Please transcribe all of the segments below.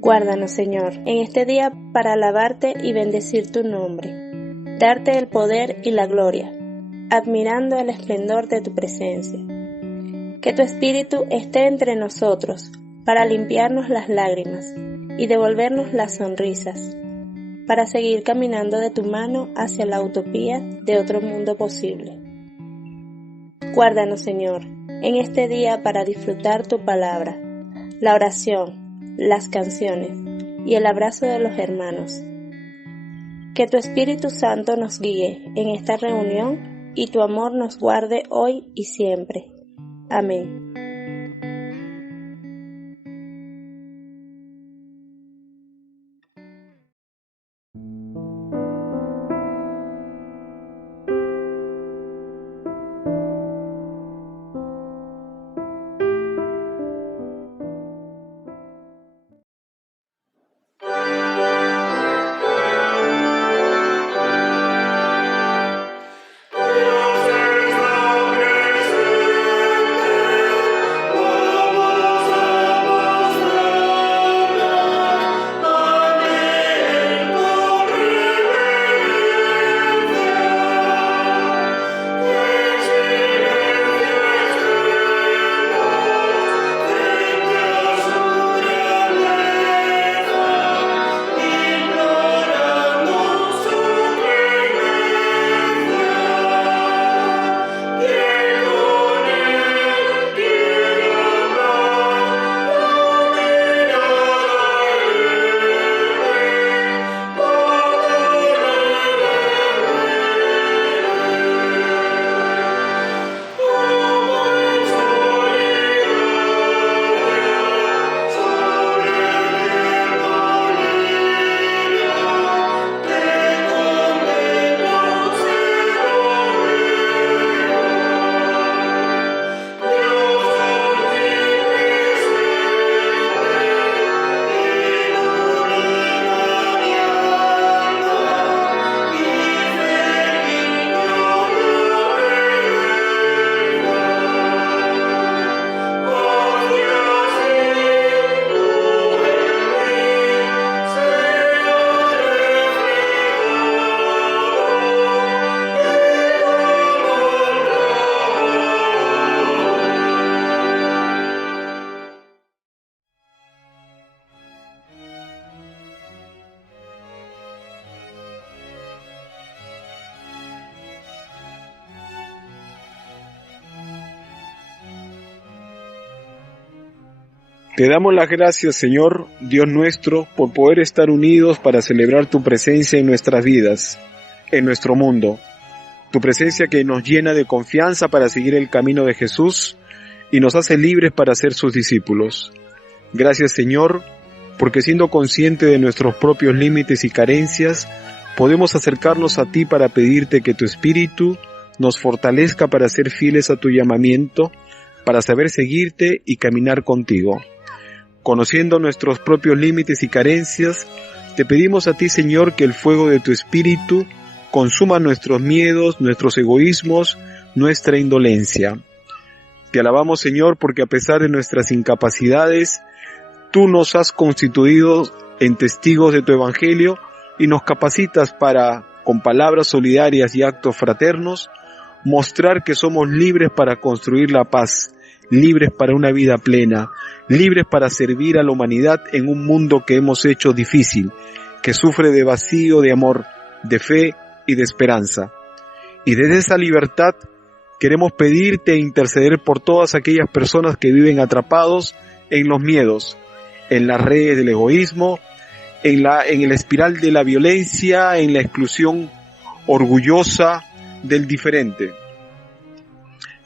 Guárdanos, Señor, en este día para alabarte y bendecir tu nombre, darte el poder y la gloria, admirando el esplendor de tu presencia. Que tu Espíritu esté entre nosotros para limpiarnos las lágrimas y devolvernos las sonrisas, para seguir caminando de tu mano hacia la utopía de otro mundo posible. Guárdanos, Señor, en este día para disfrutar tu palabra, la oración, las canciones y el abrazo de los hermanos. Que tu Espíritu Santo nos guíe en esta reunión y tu amor nos guarde hoy y siempre. Amén. Te damos las gracias, Señor, Dios nuestro, por poder estar unidos para celebrar tu presencia en nuestras vidas, en nuestro mundo. Tu presencia que nos llena de confianza para seguir el camino de Jesús y nos hace libres para ser sus discípulos. Gracias, Señor, porque siendo consciente de nuestros propios límites y carencias, podemos acercarnos a ti para pedirte que tu Espíritu nos fortalezca para ser fieles a tu llamamiento, para saber seguirte y caminar contigo. Conociendo nuestros propios límites y carencias, te pedimos a ti, Señor, que el fuego de tu Espíritu consuma nuestros miedos, nuestros egoísmos, nuestra indolencia. Te alabamos, Señor, porque a pesar de nuestras incapacidades, tú nos has constituido en testigos de tu Evangelio y nos capacitas para, con palabras solidarias y actos fraternos, mostrar que somos libres para construir la paz, libres para una vida plena, libres para servir a la humanidad en un mundo que hemos hecho difícil, que sufre de vacío de amor, de fe y de esperanza. Y desde esa libertad queremos pedirte e interceder por todas aquellas personas que viven atrapados en los miedos, en las redes del egoísmo, en la espiral de la violencia, en la exclusión orgullosa del diferente.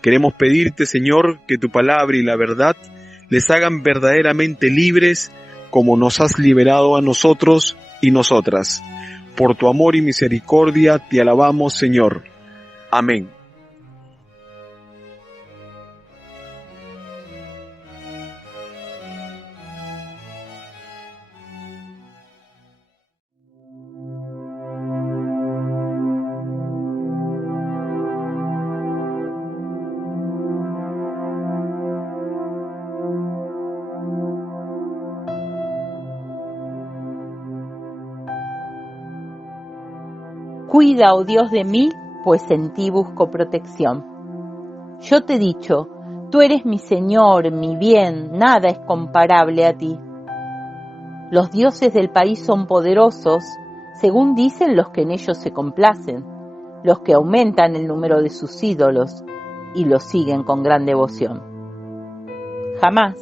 Queremos pedirte, Señor, que tu palabra y la verdad les hagan verdaderamente libres como nos has liberado a nosotros y nosotras. Por tu amor y misericordia te alabamos, Señor. Amén. Cuida, oh Dios, de mí, pues en ti busco protección. Yo te he dicho, tú eres mi Señor, mi bien, nada es comparable a ti. Los dioses del país son poderosos, según dicen los que en ellos se complacen, los que aumentan el número de sus ídolos y los siguen con gran devoción. Jamás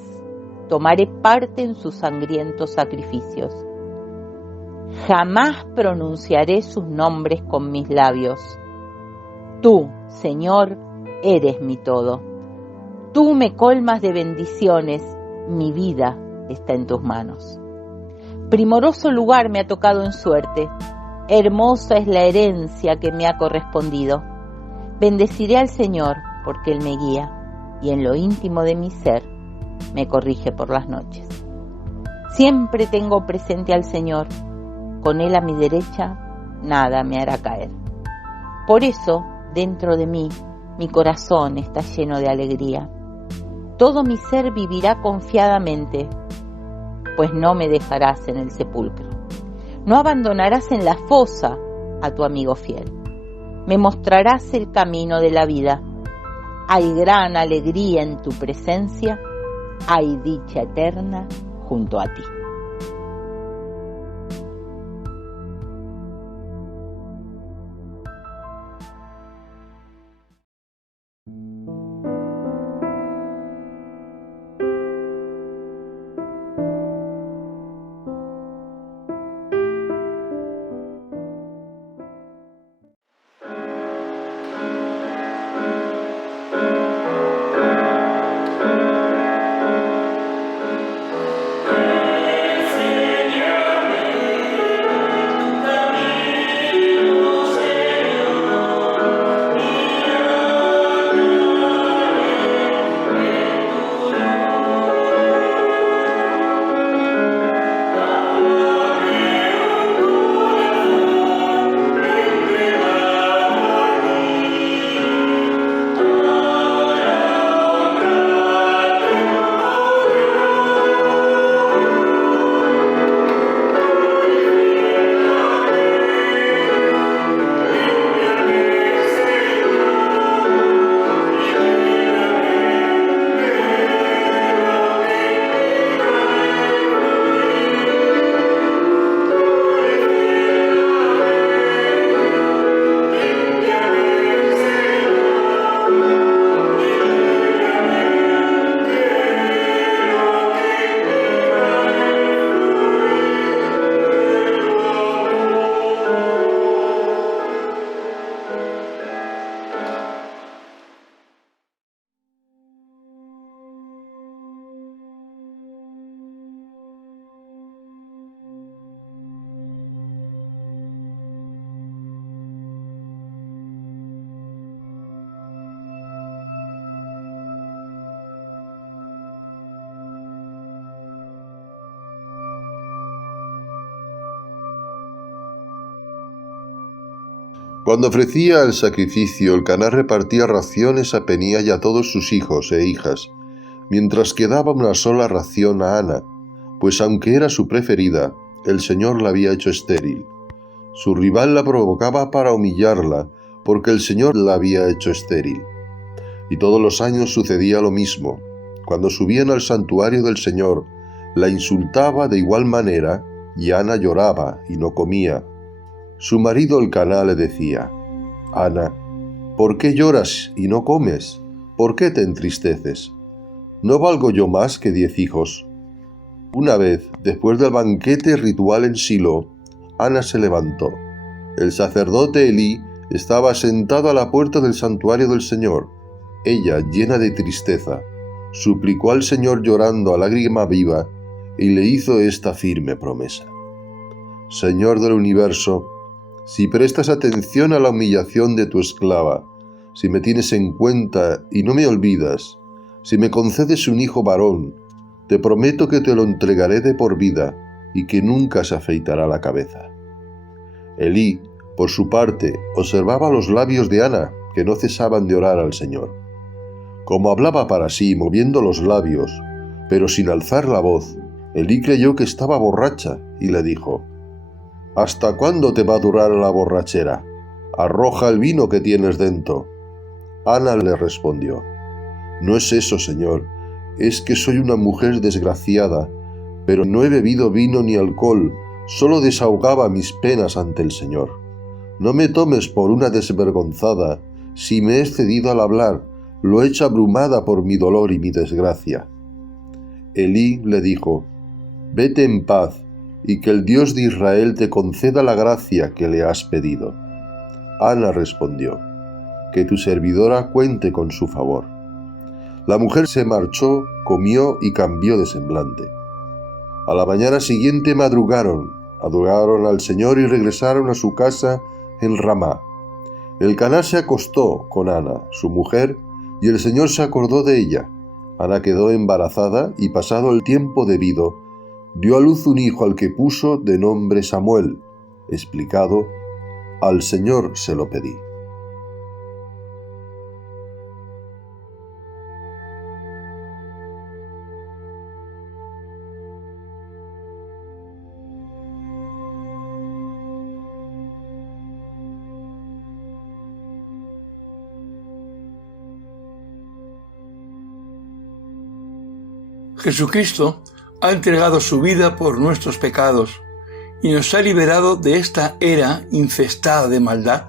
tomaré parte en sus sangrientos sacrificios. Jamás pronunciaré sus nombres con mis labios. Tú, Señor, eres mi todo. Tú me colmas de bendiciones, mi vida está en tus manos. Primoroso lugar me ha tocado en suerte, hermosa es la herencia que me ha correspondido. Bendeciré al Señor porque Él me guía y en lo íntimo de mi ser me corrige por las noches. Siempre tengo presente al Señor, con Él a mi derecha nada me hará caer. Por eso, dentro de mí, mi corazón está lleno de alegría. Todo mi ser vivirá confiadamente, pues no me dejarás en el sepulcro. No abandonarás en la fosa a tu amigo fiel. Me mostrarás el camino de la vida. Hay gran alegría en tu presencia, hay dicha eterna junto a ti. Cuando ofrecía el sacrificio, Elcaná repartía raciones a Penías y a todos sus hijos e hijas, mientras que daba una sola ración a Ana, pues aunque era su preferida, el Señor la había hecho estéril. Su rival la provocaba para humillarla, porque el Señor la había hecho estéril. Y todos los años sucedía lo mismo. Cuando subían al santuario del Señor, la insultaba de igual manera, y Ana lloraba y no comía. Su marido Elcaná le decía: Ana, ¿por qué lloras y no comes? ¿Por qué te entristeces? ¿No valgo yo más que 10 hijos? Una vez, después del banquete ritual en Silo, Ana se levantó. El sacerdote Elí estaba sentado a la puerta del santuario del Señor. Ella, llena de tristeza, suplicó al Señor llorando a lágrima viva y le hizo esta firme promesa: Señor del universo, si prestas atención a la humillación de tu esclava, si me tienes en cuenta y no me olvidas, si me concedes un hijo varón, te prometo que te lo entregaré de por vida y que nunca se afeitará la cabeza. Elí, por su parte, observaba los labios de Ana, que no cesaban de orar al Señor. Como hablaba para sí, moviendo los labios, pero sin alzar la voz, Elí creyó que estaba borracha y le dijo: ¿Hasta cuándo te va a durar la borrachera? arroja el vino que tienes dentro. Ana le respondió: no es eso, Señor, es que soy una mujer desgraciada, pero no he bebido vino ni alcohol, solo desahogaba mis penas ante el Señor. No me tomes por una desvergonzada, si me he excedido al hablar, lo he hecho abrumada por mi dolor y mi desgracia. Elí le dijo: vete en paz, y que el Dios de Israel te conceda la gracia que le has pedido. Ana respondió: que tu servidora cuente con su favor. La mujer se marchó, comió y cambió de semblante. A la mañana siguiente madrugaron, adoraron al Señor y regresaron a su casa en Ramá. Elcaná se acostó con Ana, su mujer, y el Señor se acordó de ella. Ana quedó embarazada y, pasado el tiempo debido, dio a luz un hijo al que puso de nombre Samuel, explicado: al Señor se lo pedí. Jesucristo ha entregado su vida por nuestros pecados y nos ha liberado de esta era infestada de maldad,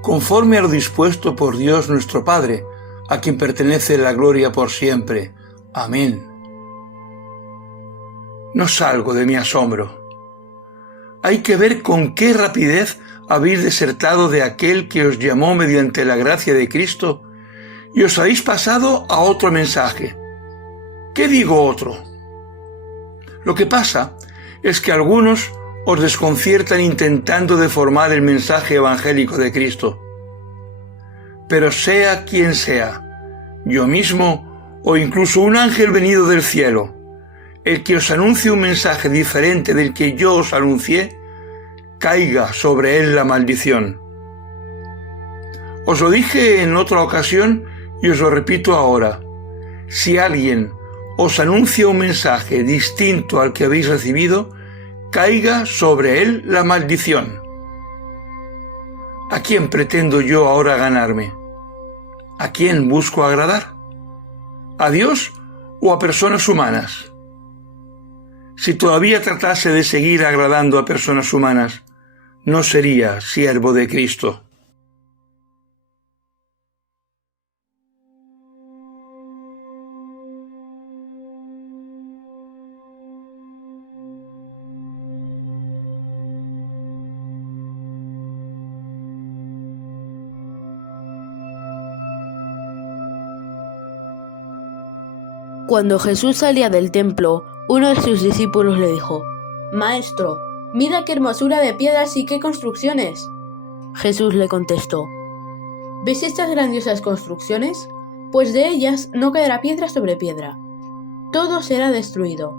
conforme a lo dispuesto por Dios nuestro Padre, a quien pertenece la gloria por siempre. Amén. No salgo de mi asombro. Hay que ver con qué rapidez habéis desertado de aquel que os llamó mediante la gracia de Cristo y os habéis pasado a otro mensaje. ¿Qué digo otro? Lo que pasa es que algunos os desconciertan intentando deformar el mensaje evangélico de Cristo. Pero sea quien sea, yo mismo o incluso un ángel venido del cielo, el que os anuncie un mensaje diferente del que yo os anuncié, caiga sobre él la maldición. Os lo dije en otra ocasión y os lo repito ahora. Si alguien os anuncia un mensaje distinto al que habéis recibido, caiga sobre él la maldición. ¿A quién pretendo yo ahora ganarme? ¿A quién busco agradar? ¿A Dios o a personas humanas? Si todavía tratase de seguir agradando a personas humanas, no sería siervo de Cristo. Cuando Jesús salía del templo, uno de sus discípulos le dijo: Maestro, mira qué hermosura de piedras y qué construcciones. Jesús le contestó: ¿ves estas grandiosas construcciones? Pues de ellas no quedará piedra sobre piedra. Todo será destruido.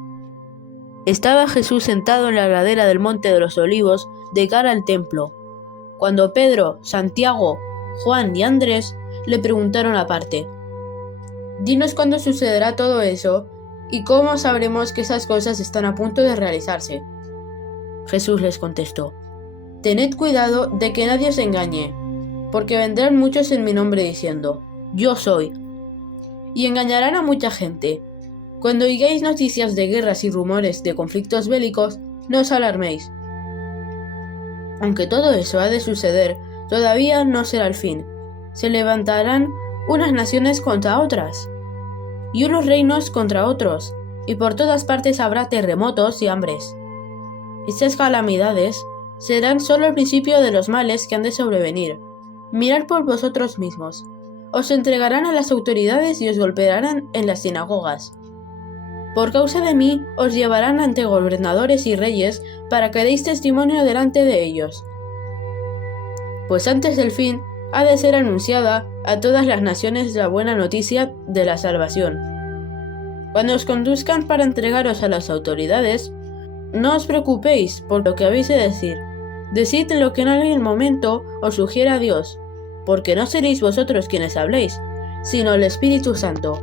Estaba Jesús sentado en la ladera del Monte de los Olivos de cara al templo, cuando Pedro, Santiago, Juan y Andrés le preguntaron aparte: Dinos cuándo sucederá todo eso y cómo sabremos que esas cosas están a punto de realizarse. Jesús les contestó: Tened cuidado de que nadie os engañe, porque vendrán muchos en mi nombre diciendo: Yo soy, y engañarán a mucha gente. Cuando oigáis noticias de guerras y rumores de conflictos bélicos, no os alarméis. Aunque todo eso ha de suceder, todavía no será el fin. Se levantarán unas naciones contra otras, y unos reinos contra otros, y por todas partes habrá terremotos y hambres. Estas calamidades serán solo el principio de los males que han de sobrevenir. Mirad por vosotros mismos. Os entregarán a las autoridades y os golpearán en las sinagogas. Por causa de mí os llevarán ante gobernadores y reyes para que deis testimonio delante de ellos. Pues antes del fin ha de ser anunciada a todas las naciones la buena noticia de la salvación. Cuando os conduzcan para entregaros a las autoridades, no os preocupéis por lo que habéis de decir. Decid lo que en algún momento os sugiera Dios, porque no seréis vosotros quienes habléis, sino el Espíritu Santo.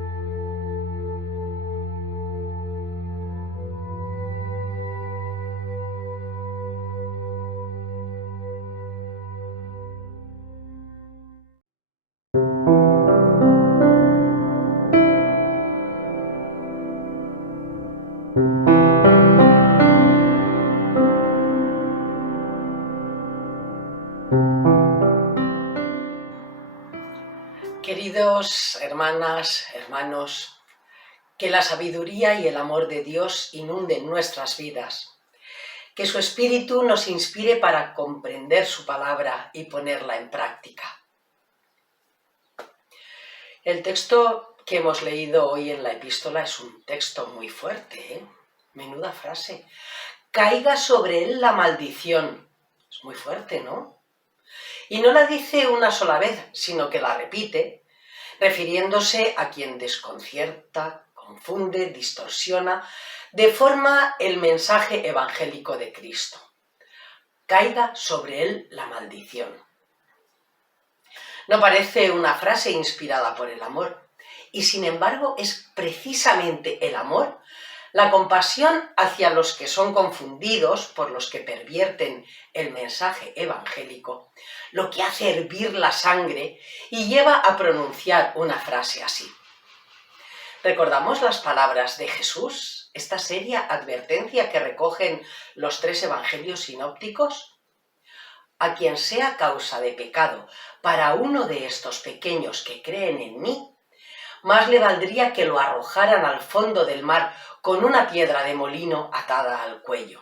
Queridos hermanas, hermanos, que la sabiduría y el amor de Dios inunden nuestras vidas, que su Espíritu nos inspire para comprender su palabra y ponerla en práctica. El texto que hemos leído hoy en la epístola es un texto muy fuerte, ¿eh? Menuda frase. Caiga sobre él la maldición. Es muy fuerte, ¿no? Y no la dice una sola vez, sino que la repite, refiriéndose a quien desconcierta, confunde, distorsiona, deforma el mensaje evangélico de Cristo. Caiga sobre él la maldición. No parece una frase inspirada por el amor, y sin embargo es precisamente el amor, la compasión hacia los que son confundidos por los que pervierten el mensaje evangélico, lo que hace hervir la sangre y lleva a pronunciar una frase así. ¿Recordamos las palabras de Jesús, esta seria advertencia que recogen los 3 evangelios sinópticos? A quien sea causa de pecado para uno de estos pequeños que creen en mí, más le valdría que lo arrojaran al fondo del mar con una piedra de molino atada al cuello.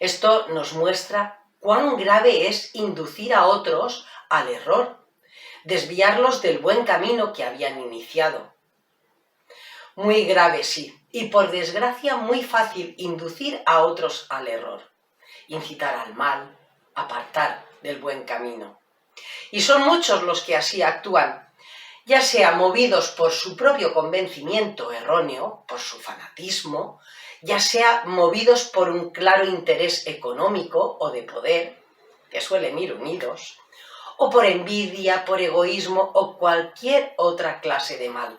Esto nos muestra cuán grave es inducir a otros al error, desviarlos del buen camino que habían iniciado. Muy grave, sí, y por desgracia muy fácil inducir a otros al error, incitar al mal, apartar del buen camino. Y son muchos los que así actúan, ya sea movidos por su propio convencimiento erróneo, por su fanatismo, ya sea movidos por un claro interés económico o de poder, que suelen ir unidos, o por envidia, por egoísmo o cualquier otra clase de mal.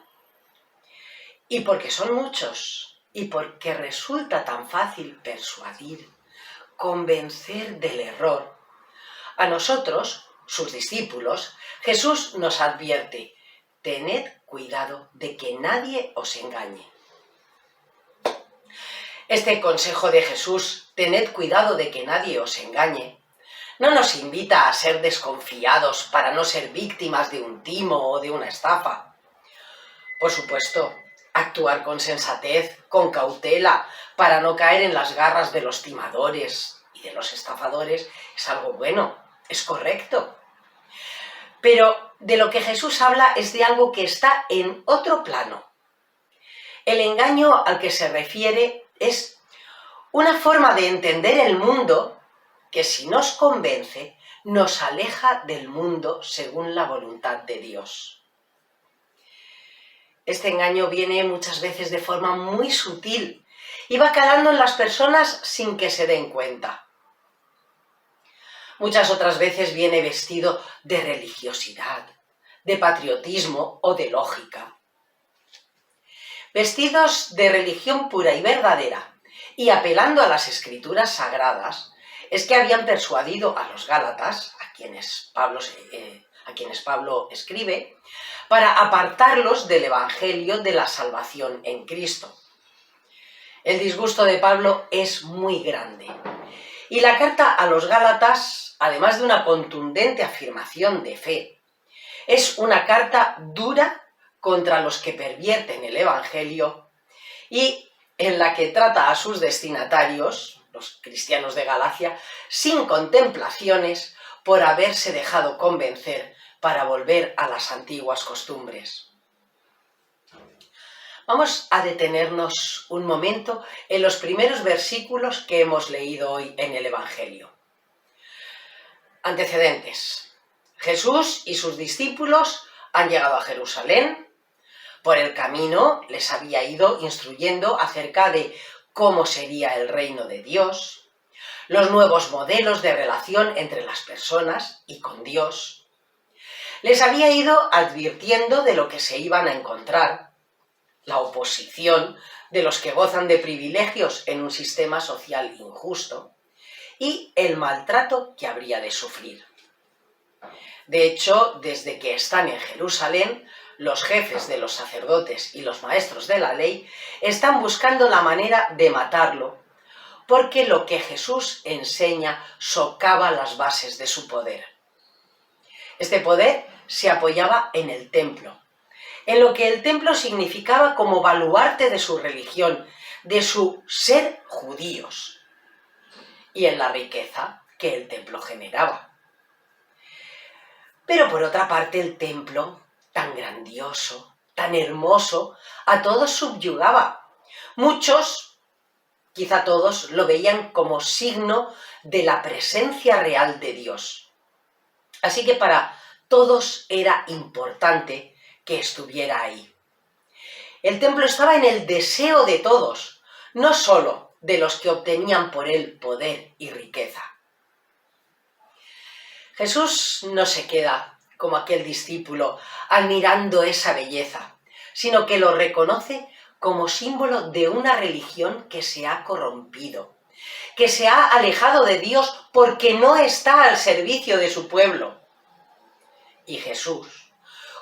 Y porque son muchos, y porque resulta tan fácil persuadir, convencer del error, a nosotros, sus discípulos, Jesús nos advierte: tened cuidado de que nadie os engañe. Este consejo de Jesús, tened cuidado de que nadie os engañe, no nos invita a ser desconfiados para no ser víctimas de un timo o de una estafa. Por supuesto, actuar con sensatez, con cautela, para no caer en las garras de los timadores y de los estafadores es algo bueno, es correcto. Pero de lo que Jesús habla es de algo que está en otro plano. El engaño al que se refiere es una forma de entender el mundo que, si nos convence, nos aleja del mundo según la voluntad de Dios. Este engaño viene muchas veces de forma muy sutil y va calando en las personas sin que se den cuenta. Muchas otras veces viene vestido de religiosidad, de patriotismo o de lógica. Vestidos de religión pura y verdadera y apelando a las escrituras sagradas, es que habían persuadido a los Gálatas, a quienes Pablo escribe, para apartarlos del evangelio de la salvación en Cristo. El disgusto de Pablo es muy grande. Y la carta a los Gálatas, además de una contundente afirmación de fe, es una carta dura contra los que pervierten el evangelio y en la que trata a sus destinatarios, los cristianos de Galacia, sin contemplaciones por haberse dejado convencer para volver a las antiguas costumbres. Vamos a detenernos un momento en los primeros versículos que hemos leído hoy en el Evangelio. Antecedentes. Jesús y sus discípulos han llegado a Jerusalén. Por el camino les había ido instruyendo acerca de cómo sería el reino de Dios, los nuevos modelos de relación entre las personas y con Dios. Les había ido advirtiendo de lo que se iban a encontrar, la oposición de los que gozan de privilegios en un sistema social injusto y el maltrato que habría de sufrir. De hecho, desde que están en Jerusalén, los jefes de los sacerdotes y los maestros de la ley están buscando la manera de matarlo, porque lo que Jesús enseña socava las bases de su poder. Este poder se apoyaba en el templo, en lo que el templo significaba como baluarte de su religión, de su ser judíos, y en la riqueza que el templo generaba. Pero por otra parte el templo, tan grandioso, tan hermoso, a todos subyugaba. Muchos, quizá todos, lo veían como signo de la presencia real de Dios. Así que para todos era importante que estuviera ahí. El templo estaba en el deseo de todos, no solo de los que obtenían por él poder y riqueza. Jesús no se queda como aquel discípulo admirando esa belleza, sino que lo reconoce como símbolo de una religión que se ha corrompido, que se ha alejado de Dios porque no está al servicio de su pueblo. Y Jesús,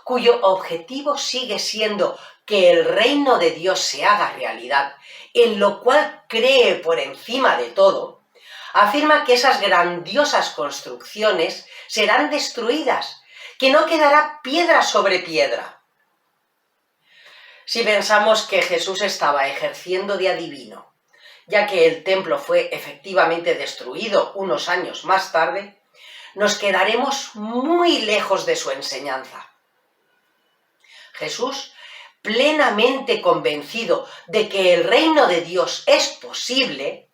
cuyo objetivo sigue siendo que el reino de Dios se haga realidad, en lo cual cree por encima de todo, afirma que esas grandiosas construcciones serán destruidas, que no quedará piedra sobre piedra. Si pensamos que Jesús estaba ejerciendo de adivino, ya que el templo fue efectivamente destruido unos años más tarde, nos quedaremos muy lejos de su enseñanza. Jesús, plenamente convencido de que el reino de Dios es posible,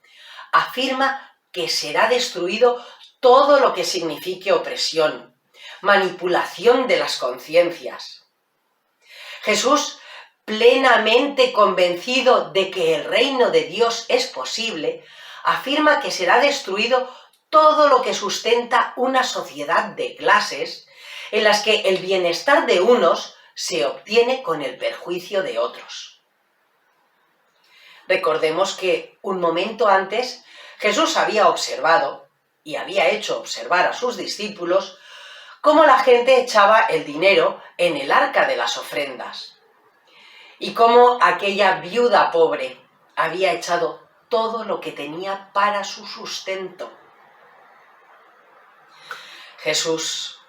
afirma que será destruido todo lo que signifique opresión, manipulación de las conciencias. Jesús, plenamente convencido de que el reino de Dios es posible, afirma que será destruido todo lo que sustenta una sociedad de clases en las que el bienestar de unos se obtiene con el perjuicio de otros. Recordemos que un momento antes Jesús había observado y había hecho observar a sus discípulos cómo la gente echaba el dinero en el arca de las ofrendas y cómo aquella viuda pobre había echado todo lo que tenía para su sustento. Jesús,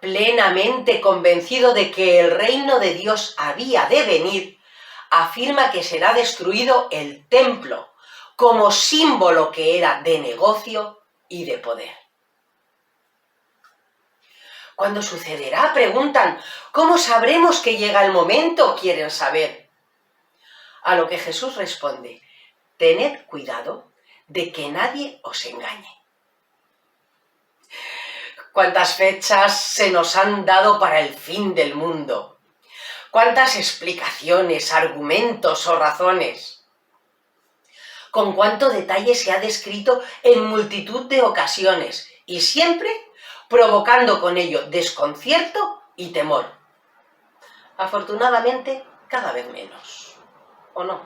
plenamente convencido de que el reino de Dios había de venir, afirma que será destruido el templo como símbolo que era de negocio y de poder. ¿Cuándo sucederá? Preguntan. ¿Cómo sabremos que llega el momento? Quieren saber. A lo que Jesús responde: tened cuidado de que nadie os engañe. ¿Cuántas fechas se nos han dado para el fin del mundo? ¿Cuántas explicaciones, argumentos o razones? ¿Con cuánto detalle se ha descrito en multitud de ocasiones y siempre provocando con ello desconcierto y temor? Afortunadamente, cada vez menos. ¿O no?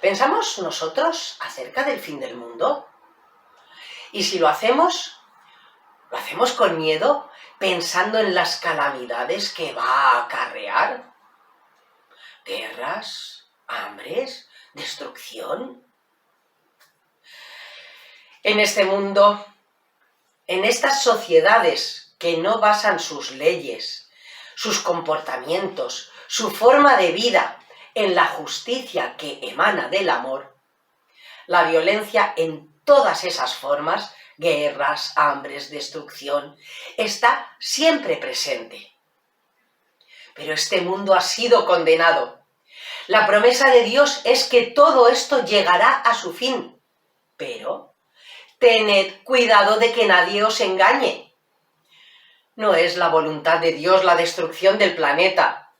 ¿Pensamos nosotros acerca del fin del mundo? Y si lo hacemos con miedo, pensando en las calamidades que va a acarrear. Guerras, hambres, destrucción. En este mundo, en estas sociedades que no basan sus leyes, sus comportamientos, su forma de vida en la justicia que emana del amor, la violencia en todas esas formas, guerras, hambres, destrucción, está siempre presente. Pero este mundo ha sido condenado. La promesa de Dios es que todo esto llegará a su fin. Pero tened cuidado de que nadie os engañe. No es la voluntad de Dios la destrucción del planeta.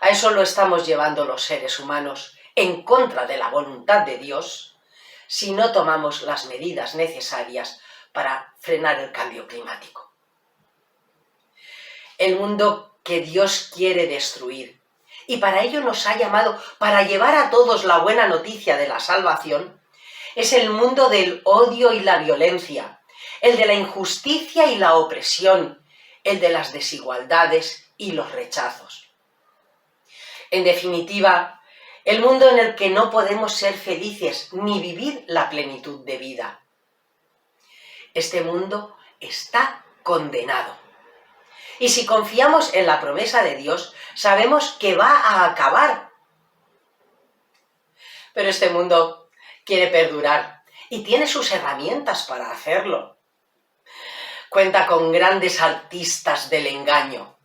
A eso lo estamos llevando los seres humanos, en contra de la voluntad de Dios, si no tomamos las medidas necesarias para frenar el cambio climático. El mundo que Dios quiere destruir, y para ello nos ha llamado para llevar a todos la buena noticia de la salvación, es el mundo del odio y la violencia, el de la injusticia y la opresión, el de las desigualdades y los rechazos. En definitiva, el mundo en el que no podemos ser felices ni vivir la plenitud de vida. Este mundo está condenado. Y si confiamos en la promesa de Dios, sabemos que va a acabar. Pero este mundo quiere perdurar y tiene sus herramientas para hacerlo. Cuenta con grandes artistas del engaño.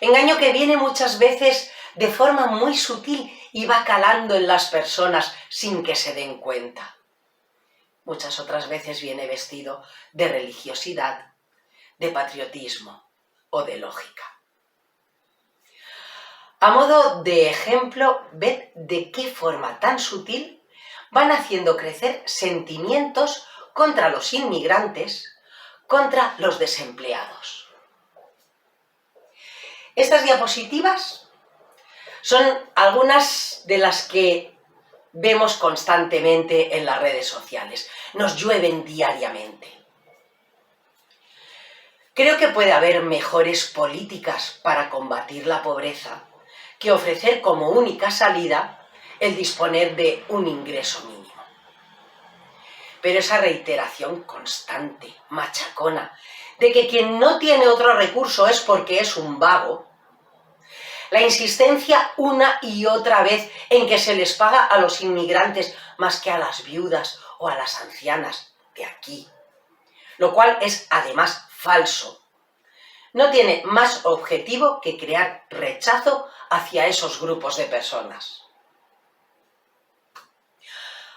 Engaño que viene muchas veces de forma muy sutil y va calando en las personas sin que se den cuenta. Muchas otras veces viene vestido de religiosidad, de patriotismo o de lógica. A modo de ejemplo, ved de qué forma tan sutil van haciendo crecer sentimientos contra los inmigrantes, contra los desempleados. Estas diapositivas son algunas de las que vemos constantemente en las redes sociales. Nos llueven diariamente. Creo que puede haber mejores políticas para combatir la pobreza que ofrecer como única salida el disponer de un ingreso mínimo. Pero esa reiteración constante, machacona, de que quien no tiene otro recurso es porque es un vago, la insistencia una y otra vez en que se les paga a los inmigrantes más que a las viudas o a las ancianas de aquí, lo cual es además falso. No tiene más objetivo que crear rechazo hacia esos grupos de personas.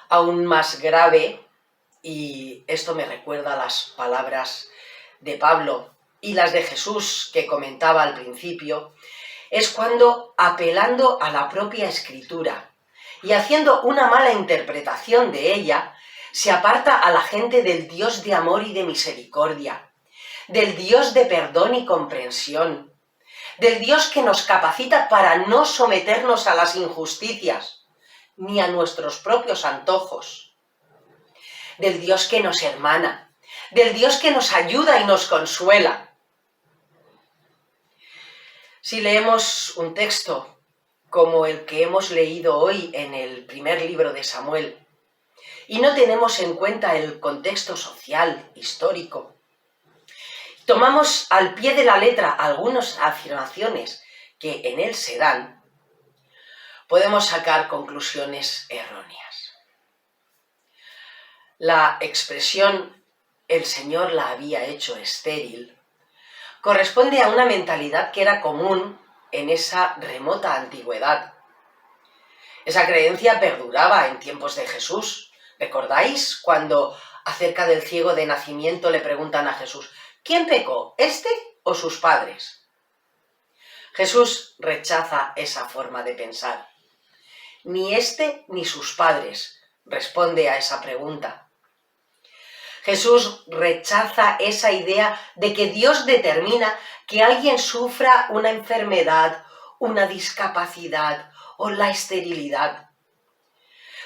Aún más grave, y esto me recuerda las palabras de Pablo y las de Jesús que comentaba al principio, es cuando, apelando a la propia Escritura y haciendo una mala interpretación de ella, se aparta a la gente del Dios de amor y de misericordia, del Dios de perdón y comprensión, del Dios que nos capacita para no someternos a las injusticias, ni a nuestros propios antojos, del Dios que nos hermana, del Dios que nos ayuda y nos consuela. Si leemos un texto como el que hemos leído hoy en el primer libro de Samuel, y no tenemos en cuenta el contexto social, histórico, tomamos al pie de la letra algunas afirmaciones que en él se dan, podemos sacar conclusiones erróneas. La expresión «el Señor la había hecho estéril» corresponde a una mentalidad que era común en esa remota antigüedad. Esa creencia perduraba en tiempos de Jesús. ¿Recordáis cuando acerca del ciego de nacimiento le preguntan a Jesús: ¿quién pecó, este o sus padres? Jesús rechaza esa forma de pensar. Ni este ni sus padres responde a esa pregunta. Jesús rechaza esa idea de que Dios determina que alguien sufra una enfermedad, una discapacidad o la esterilidad.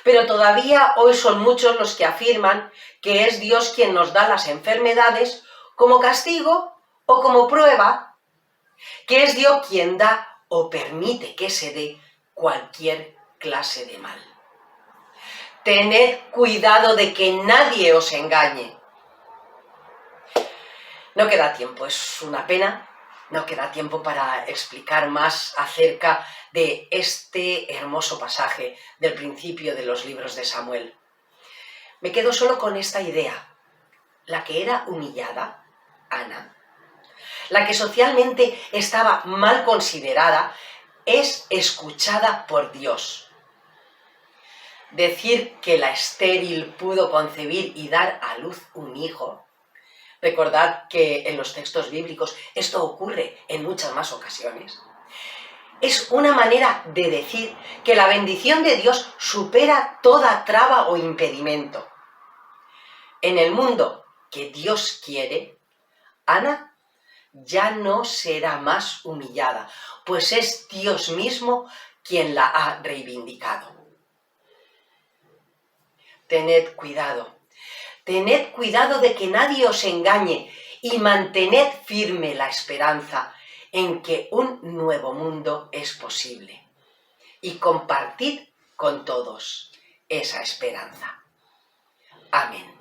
Pero todavía hoy son muchos los que afirman que es Dios quien nos da las enfermedades como castigo o como prueba, que es Dios quien da o permite que se dé cualquier clase de mal. Tened cuidado de que nadie os engañe. No queda tiempo, es una pena, no queda tiempo para explicar más acerca de este hermoso pasaje del principio de los libros de Samuel. Me quedo solo con esta idea. La que era humillada, Ana, la que socialmente estaba mal considerada, es escuchada por Dios. Decir que la estéril pudo concebir y dar a luz un hijo, recordad que en los textos bíblicos esto ocurre en muchas más ocasiones, es una manera de decir que la bendición de Dios supera toda traba o impedimento. En el mundo que Dios quiere, Ana ya no será más humillada, pues es Dios mismo quien la ha reivindicado. Tened cuidado de que nadie os engañe y mantened firme la esperanza en que un nuevo mundo es posible. Y compartid con todos esa esperanza. Amén.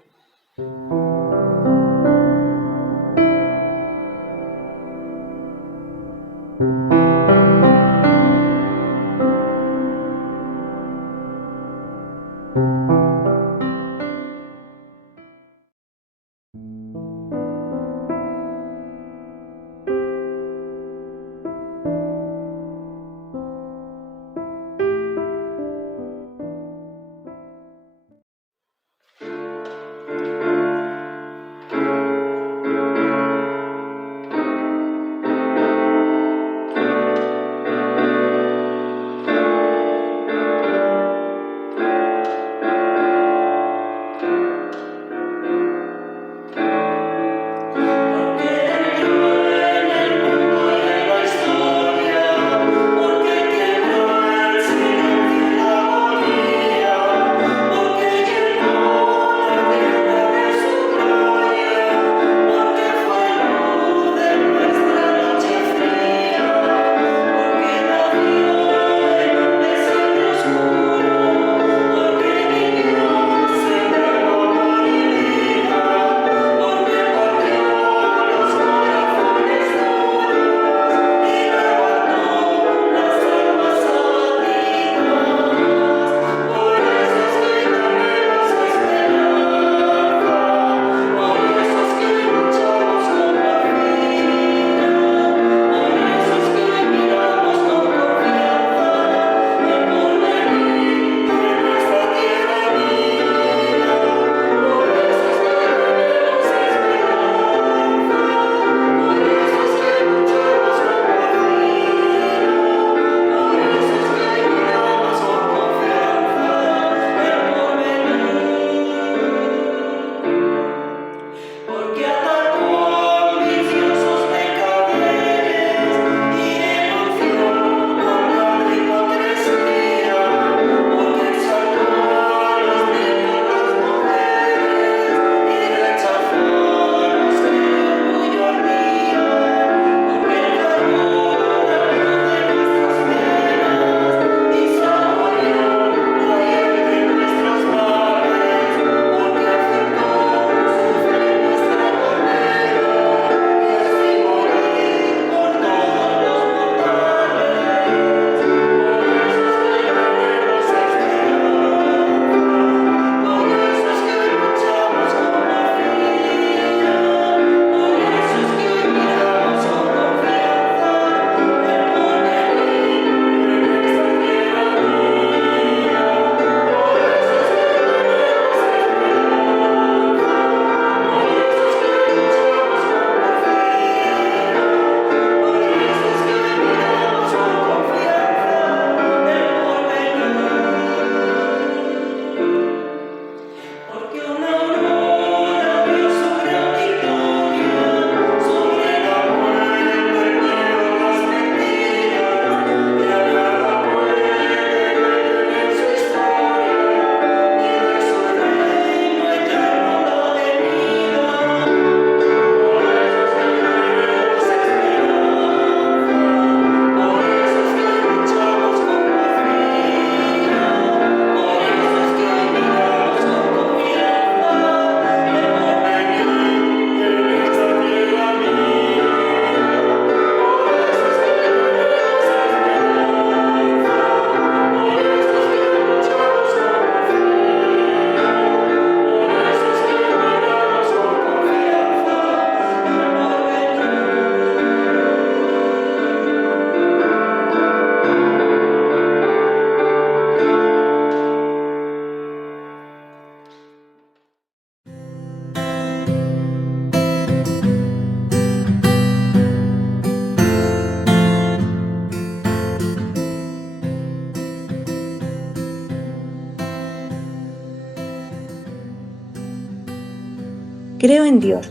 Creo en Dios,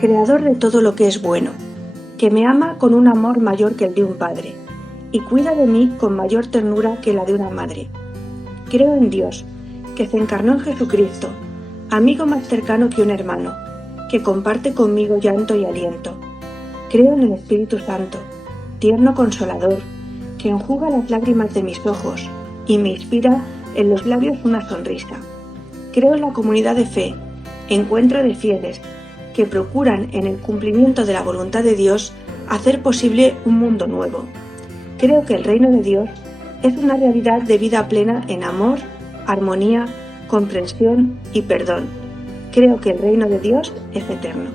creador de todo lo que es bueno, que me ama con un amor mayor que el de un padre, y cuida de mí con mayor ternura que la de una madre. Creo en Dios, que se encarnó en Jesucristo, amigo más cercano que un hermano, que comparte conmigo llanto y aliento. Creo en el Espíritu Santo, tierno consolador, que enjuga las lágrimas de mis ojos y me inspira en los labios una sonrisa. Creo en la comunidad de fe, encuentro de fieles, que procuran en el cumplimiento de la voluntad de Dios hacer posible un mundo nuevo. Creo que el reino de Dios es una realidad de vida plena en amor, armonía, comprensión y perdón. Creo que el reino de Dios es eterno.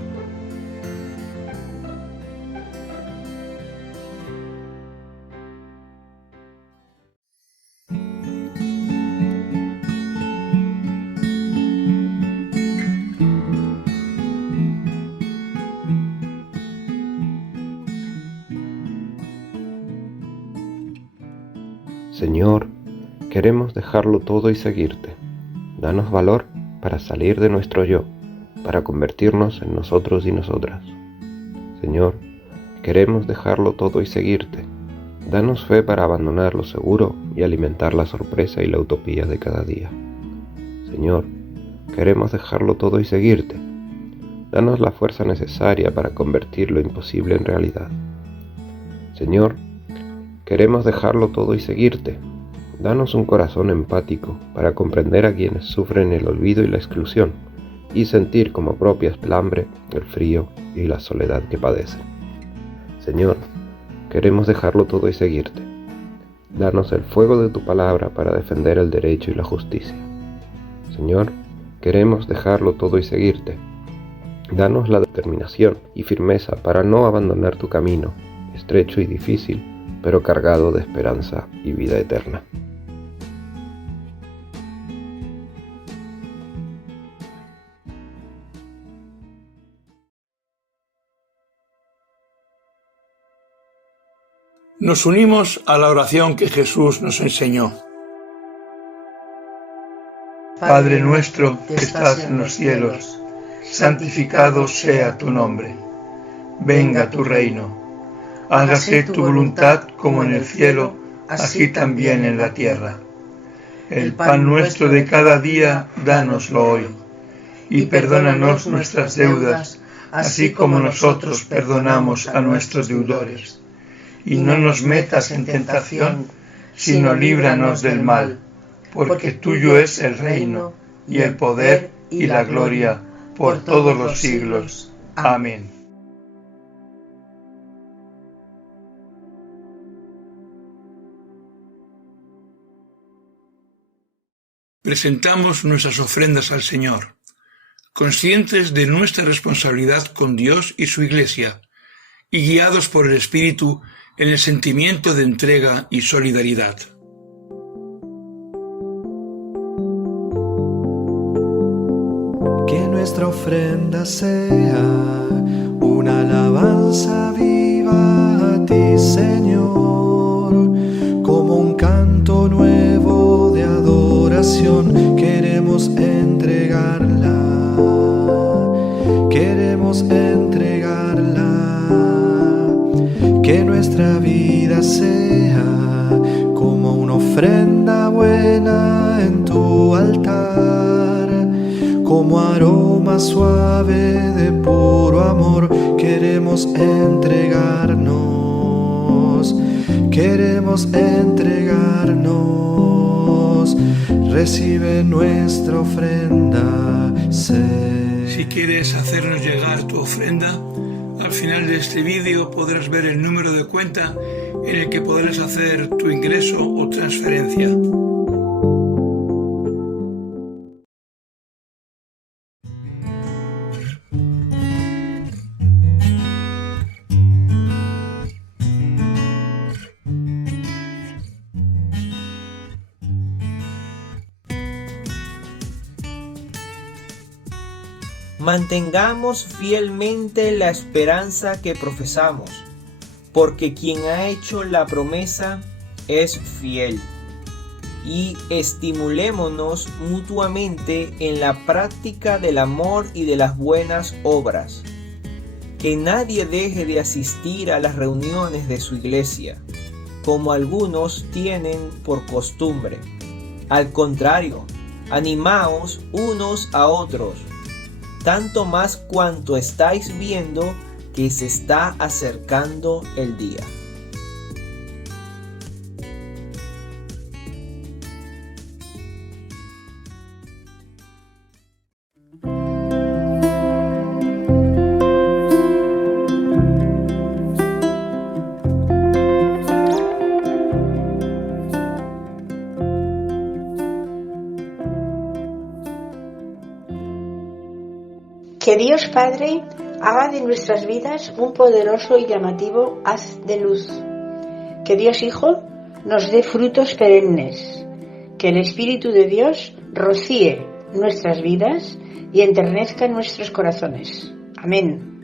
Señor, queremos dejarlo todo y seguirte. Danos valor para salir de nuestro yo, para convertirnos en nosotros y nosotras. Señor, queremos dejarlo todo y seguirte. Danos fe para abandonar lo seguro y alimentar la sorpresa y la utopía de cada día. Señor, queremos dejarlo todo y seguirte. Danos la fuerza necesaria para convertir lo imposible en realidad. Señor, queremos dejarlo todo y seguirte. Danos un corazón empático para comprender a quienes sufren el olvido y la exclusión y sentir como propias el hambre, el frío y la soledad que padecen. Señor, queremos dejarlo todo y seguirte. Danos el fuego de tu palabra para defender el derecho y la justicia. Señor, queremos dejarlo todo y seguirte. Danos la determinación y firmeza para no abandonar tu camino, estrecho y difícil, pero cargado de esperanza y vida eterna. Nos unimos a la oración que Jesús nos enseñó. Padre nuestro que estás en los cielos, santificado sea tu nombre. Venga tu reino. Hágase tu voluntad como en el cielo, así también en la tierra. El pan nuestro de cada día, dánoslo hoy. Y perdónanos nuestras deudas, así como nosotros perdonamos a nuestros deudores. Y no nos metas en tentación, sino líbranos del mal, porque tuyo es el reino, y el poder, y la gloria, por todos los siglos. Amén. Presentamos nuestras ofrendas al Señor, conscientes de nuestra responsabilidad con Dios y su Iglesia, y guiados por el Espíritu en el sentimiento de entrega y solidaridad. Que nuestra ofrenda sea una alabanza viva a ti, Señor, como un canto nuevo de adoración. Queremos entregarla, queremos entregarla. Que nuestra vida sea como una ofrenda buena en tu altar, como aroma suave de puro amor. Queremos entregarnos, queremos entregarnos. Recibe nuestra ofrenda, Si quieres hacernos llegar tu ofrenda, al final de este vídeo podrás ver el número de cuenta en el que podrás hacer tu ingreso o transferencia. Mantengamos fielmente la esperanza que profesamos, porque quien ha hecho la promesa es fiel. Y estimulémonos mutuamente en la práctica del amor y de las buenas obras. Que nadie deje de asistir a las reuniones de su iglesia, como algunos tienen por costumbre. Al contrario, animaos unos a otros, tanto más cuanto estáis viendo que se está acercando el día. Que Dios Padre haga de nuestras vidas un poderoso y llamativo haz de luz. Que Dios Hijo nos dé frutos perennes. Que el Espíritu de Dios rocíe nuestras vidas y enternezca nuestros corazones. Amén.